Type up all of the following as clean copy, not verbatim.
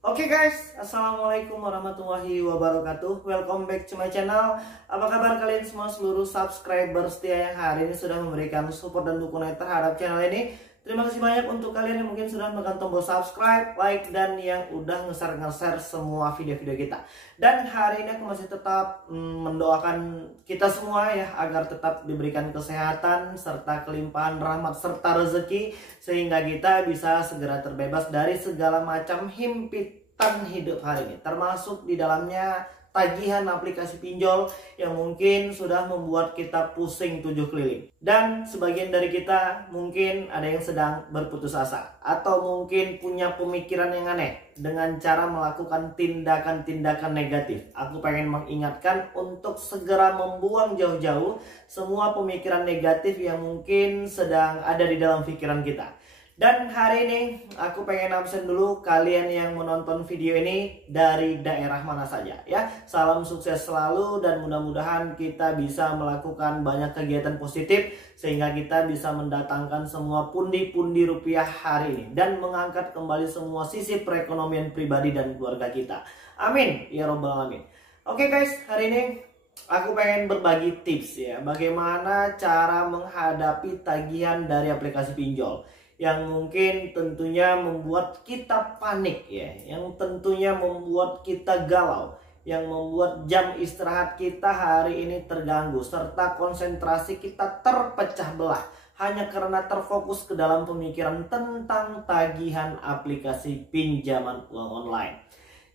Oke guys, assalamualaikum warahmatullahi wabarakatuh. Welcome back to my channel. Apa kabar kalian semua seluruh subscriber setia yang hari ini sudah memberikan support dan dukungan terhadap channel ini. Terima kasih banyak untuk kalian yang mungkin sudah menekan tombol subscribe, like, dan yang udah nge-share semua video-video kita. Dan hari ini aku masih tetap mendoakan kita semua ya agar tetap diberikan kesehatan serta kelimpahan rahmat serta rezeki sehingga kita bisa segera terbebas dari segala macam himpitan hidup hari ini, termasuk di dalamnya tagihan aplikasi pinjol yang mungkin sudah membuat kita pusing tujuh keliling. Dan sebagian dari kita mungkin ada yang sedang berputus asa atau mungkin punya pemikiran yang aneh dengan cara melakukan tindakan-tindakan negatif. Aku pengen mengingatkan untuk segera membuang jauh-jauh semua pemikiran negatif yang mungkin sedang ada di dalam pikiran kita. Dan hari ini aku pengen absen dulu kalian yang menonton video ini dari daerah mana saja ya. Salam sukses selalu dan mudah-mudahan kita bisa melakukan banyak kegiatan positif sehingga kita bisa mendatangkan semua pundi-pundi rupiah hari ini dan mengangkat kembali semua sisi perekonomian pribadi dan keluarga kita. Amin ya robbal alamin. Oke guys, hari ini aku pengen berbagi tips ya bagaimana cara menghadapi tagihan dari aplikasi pinjol yang mungkin tentunya membuat kita panik ya, yang tentunya membuat kita galau, yang membuat jam istirahat kita hari ini terganggu serta konsentrasi kita terpecah belah hanya karena terfokus ke dalam pemikiran tentang tagihan aplikasi pinjaman uang online.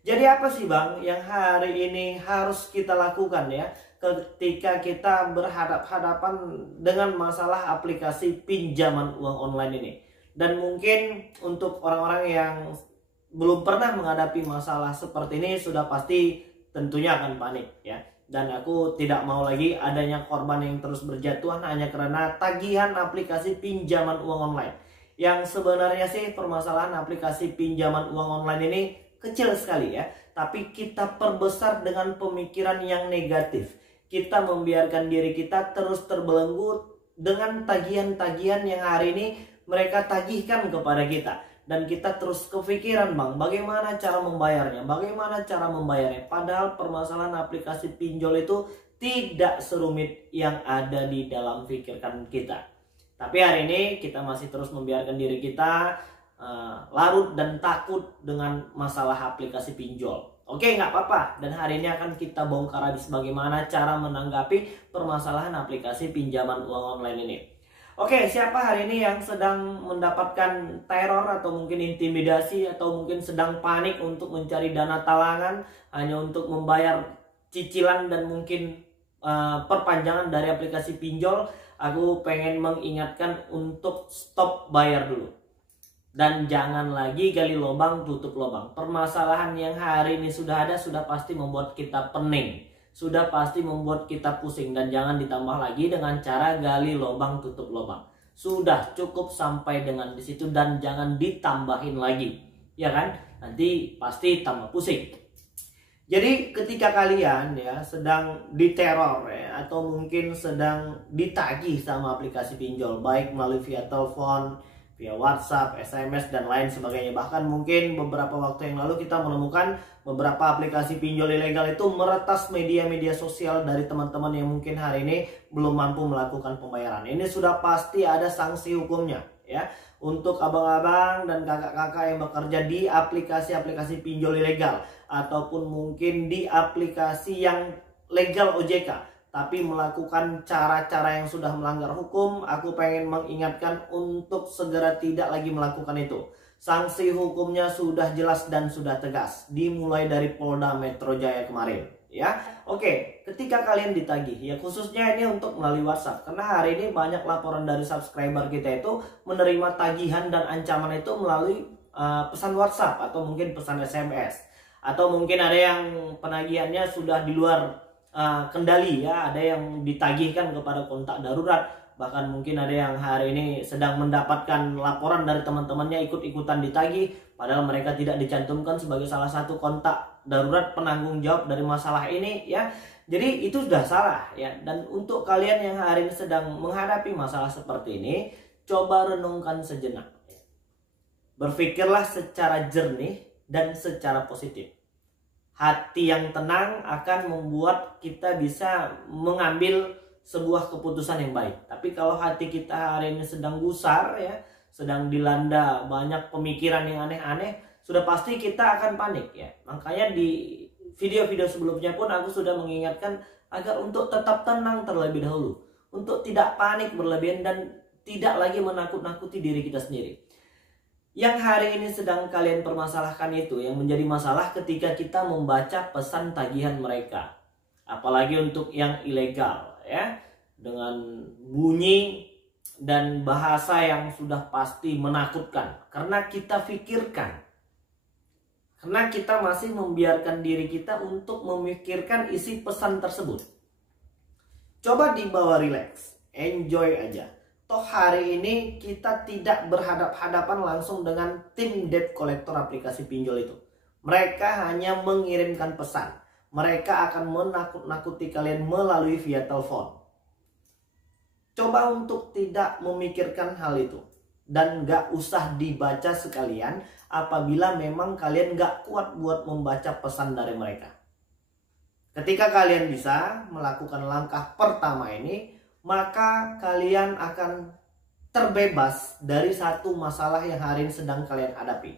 Jadi apa sih Bang yang hari ini harus kita lakukan ya ketika kita berhadapan dengan masalah aplikasi pinjaman uang online ini? Dan mungkin untuk orang-orang yang belum pernah menghadapi masalah seperti ini sudah pasti tentunya akan panik ya. Dan aku tidak mau lagi adanya korban yang terus berjatuhan hanya karena tagihan aplikasi pinjaman uang online. Yang sebenarnya sih permasalahan aplikasi pinjaman uang online ini kecil sekali ya. Tapi kita perbesar dengan pemikiran yang negatif. Kita membiarkan diri kita terus terbelenggu dengan tagihan-tagihan yang hari ini mereka tagihkan kepada kita. Dan kita terus kepikiran Bang, bagaimana cara membayarnya? Bagaimana cara membayarnya? Padahal permasalahan aplikasi pinjol itu tidak serumit yang ada di dalam pikiran kita. Tapi hari ini kita masih terus membiarkan diri kita larut dan takut dengan masalah aplikasi pinjol. Oke, nggak apa-apa. Dan hari ini akan kita bongkar habis bagaimana cara menanggapi permasalahan aplikasi pinjaman uang online ini. Oke, siapa hari ini yang sedang mendapatkan teror atau mungkin intimidasi atau mungkin sedang panik untuk mencari dana talangan hanya untuk membayar cicilan dan mungkin perpanjangan dari aplikasi pinjol? Aku pengen mengingatkan untuk stop bayar dulu. Dan jangan lagi gali lubang tutup lubang. Permasalahan yang hari ini sudah ada sudah pasti membuat kita pening. Sudah pasti membuat kita pusing dan jangan ditambah lagi dengan cara gali lubang tutup lubang. Sudah cukup sampai dengan di situ dan jangan ditambahin lagi. Ya kan? Nanti pasti tambah pusing. Jadi ketika kalian ya sedang diteror ya atau mungkin sedang ditagih sama aplikasi pinjol baik melalui via telepon, via WhatsApp, SMS, dan lain sebagainya. Bahkan mungkin beberapa waktu yang lalu kita menemukan beberapa aplikasi pinjol ilegal itu meretas media-media sosial dari teman-teman yang mungkin hari ini belum mampu melakukan pembayaran. Ini sudah pasti ada sanksi hukumnya ya. Untuk abang-abang dan kakak-kakak yang bekerja di aplikasi-aplikasi pinjol ilegal ataupun mungkin di aplikasi yang legal OJK tapi melakukan cara-cara yang sudah melanggar hukum, aku pengen mengingatkan untuk segera tidak lagi melakukan itu. Sanksi hukumnya sudah jelas dan sudah tegas, dimulai dari Polda Metro Jaya kemarin. Ya, oke. Ketika kalian ditagih, ya khususnya ini untuk melalui WhatsApp, karena hari ini banyak laporan dari subscriber kita itu menerima tagihan dan ancaman itu melalui pesan WhatsApp atau mungkin pesan SMS, atau mungkin ada yang penagihannya sudah di luar kendali ya, ada yang ditagihkan kepada kontak darurat, bahkan mungkin ada yang hari ini sedang mendapatkan laporan dari teman-temannya ikut-ikutan ditagih padahal mereka tidak dicantumkan sebagai salah satu kontak darurat penanggung jawab dari masalah ini ya. Jadi itu sudah salah ya. Dan untuk kalian yang hari ini sedang menghadapi masalah seperti ini, coba renungkan sejenak. Berpikirlah secara jernih dan secara positif. Hati yang tenang akan membuat kita bisa mengambil sebuah keputusan yang baik. Tapi kalau hati kita hari ini sedang gusar ya, sedang dilanda banyak pemikiran yang aneh-aneh, sudah pasti kita akan panik ya. Makanya di video-video sebelumnya pun aku sudah mengingatkan agar untuk tetap tenang terlebih dahulu, untuk tidak panik berlebihan dan tidak lagi menakut-nakuti diri kita sendiri. Yang hari ini sedang kalian permasalahkan itu yang menjadi masalah ketika kita membaca pesan tagihan mereka. Apalagi untuk yang ilegal ya, dengan bunyi dan bahasa yang sudah pasti menakutkan. Karena kita pikirkan, karena kita masih membiarkan diri kita untuk memikirkan isi pesan tersebut. Coba dibawa rileks, enjoy aja. Toh hari ini kita tidak berhadap-hadapan langsung dengan tim debt collector aplikasi pinjol itu. Mereka hanya mengirimkan pesan. Mereka akan menakut-nakuti kalian melalui via telepon. Coba untuk tidak memikirkan hal itu. Dan gak usah dibaca sekalian apabila memang kalian gak kuat buat membaca pesan dari mereka. Ketika kalian bisa melakukan langkah pertama ini, maka kalian akan terbebas dari satu masalah yang hari ini sedang kalian hadapi.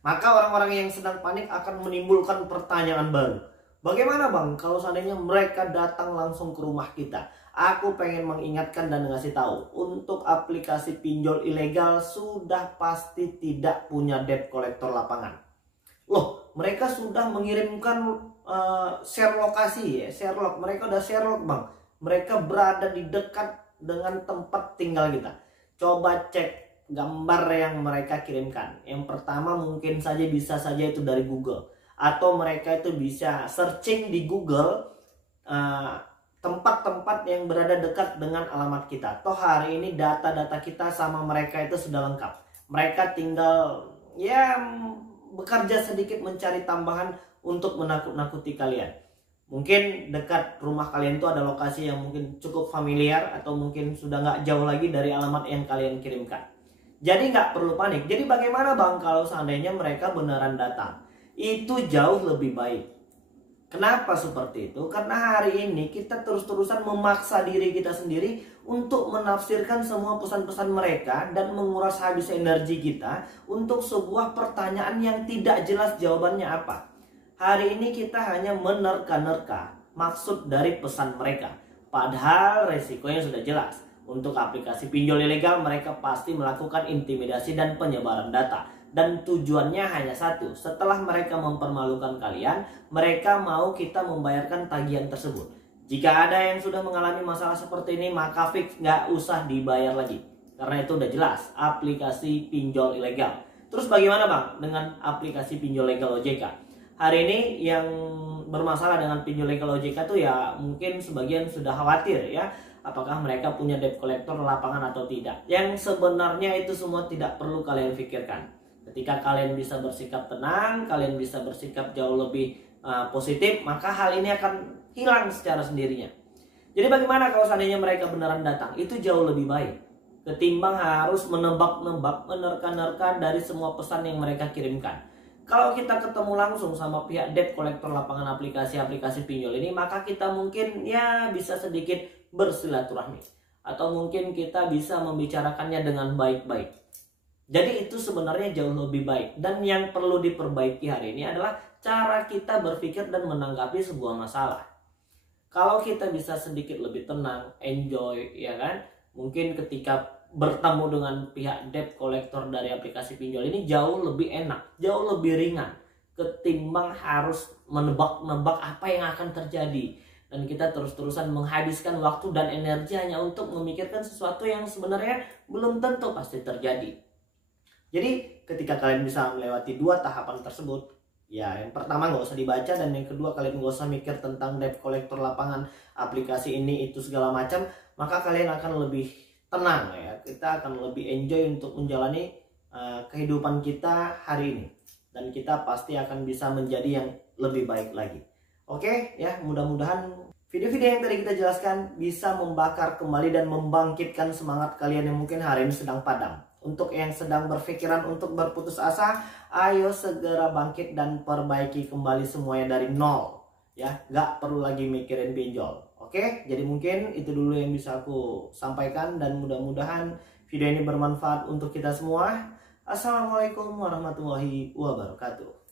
Maka orang-orang yang sedang panik akan menimbulkan pertanyaan baru. Bagaimana bang kalau seandainya mereka datang langsung ke rumah kita? Aku pengen mengingatkan dan ngasih tahu, untuk aplikasi pinjol ilegal sudah pasti tidak punya debt collector lapangan. Loh, mereka sudah mengirimkan share lokasi ya, share log. Mereka udah share log bang. Mereka berada di dekat dengan tempat tinggal kita. Coba cek gambar yang mereka kirimkan. Yang pertama mungkin saja bisa saja itu dari Google. Atau mereka itu bisa searching di Google tempat-tempat yang berada dekat dengan alamat kita. Toh hari ini data-data kita sama mereka itu sudah lengkap. Mereka tinggal ya bekerja sedikit mencari tambahan untuk menakut-nakuti kalian. Mungkin dekat rumah kalian itu ada lokasi yang mungkin cukup familiar atau mungkin sudah nggak jauh lagi dari alamat yang kalian kirimkan. Jadi nggak perlu panik. Jadi bagaimana bang kalau seandainya mereka beneran datang? Itu jauh lebih baik. Kenapa seperti itu? Karena hari ini kita terus-terusan memaksa diri kita sendiri untuk menafsirkan semua pesan-pesan mereka dan menguras habis energi kita untuk sebuah pertanyaan yang tidak jelas jawabannya apa. Hari ini kita hanya menerka-nerka maksud dari pesan mereka. Padahal resikonya sudah jelas. Untuk aplikasi pinjol ilegal mereka pasti melakukan intimidasi dan penyebaran data. Dan tujuannya hanya satu. Setelah mereka mempermalukan kalian, mereka mau kita membayarkan tagihan tersebut. Jika ada yang sudah mengalami masalah seperti ini, maka fix nggak usah dibayar lagi. Karena itu udah jelas, aplikasi pinjol ilegal. Terus bagaimana bang dengan aplikasi pinjol legal OJK? Hari ini yang bermasalah dengan pinjol legal OJK tuh ya mungkin sebagian sudah khawatir ya, apakah mereka punya debt collector lapangan atau tidak. Yang sebenarnya itu semua tidak perlu kalian pikirkan. Ketika kalian bisa bersikap tenang, kalian bisa bersikap jauh lebih positif, maka hal ini akan hilang secara sendirinya. Jadi bagaimana kalau seandainya mereka beneran datang? Itu jauh lebih baik ketimbang harus menebak-nebak, menerka-nerka dari semua pesan yang mereka kirimkan. Kalau kita ketemu langsung sama pihak debt collector lapangan aplikasi-aplikasi pinjol ini, maka kita mungkin ya bisa sedikit bersilaturahmi. Atau mungkin kita bisa membicarakannya dengan baik-baik. Jadi itu sebenarnya jauh lebih baik. Dan yang perlu diperbaiki hari ini adalah cara kita berpikir dan menanggapi sebuah masalah. Kalau kita bisa sedikit lebih tenang, enjoy, ya kan? Mungkin ketika bertemu dengan pihak debt collector dari aplikasi pinjol ini jauh lebih enak, jauh lebih ringan ketimbang harus menebak-nebak apa yang akan terjadi dan kita terus-terusan menghabiskan waktu dan energi hanya untuk memikirkan sesuatu yang sebenarnya belum tentu pasti terjadi. Jadi ketika kalian bisa melewati dua tahapan tersebut, ya yang pertama nggak usah dibaca dan yang kedua kalian nggak usah mikir tentang debt collector lapangan aplikasi ini itu segala macam, maka kalian akan lebih tenang ya, kita akan lebih enjoy untuk menjalani kehidupan kita hari ini dan kita pasti akan bisa menjadi yang lebih baik lagi. Oke ya, mudah-mudahan video-video yang tadi kita jelaskan bisa membakar kembali dan membangkitkan semangat kalian yang mungkin hari ini sedang padam Untuk yang sedang berpikiran untuk berputus asa, ayo segera bangkit dan perbaiki kembali semuanya dari nol. Ya, nggak perlu lagi mikirin pinjol. Oke, jadi mungkin itu dulu yang bisa aku sampaikan dan mudah-mudahan video ini bermanfaat untuk kita semua. Assalamualaikum warahmatullahi wabarakatuh.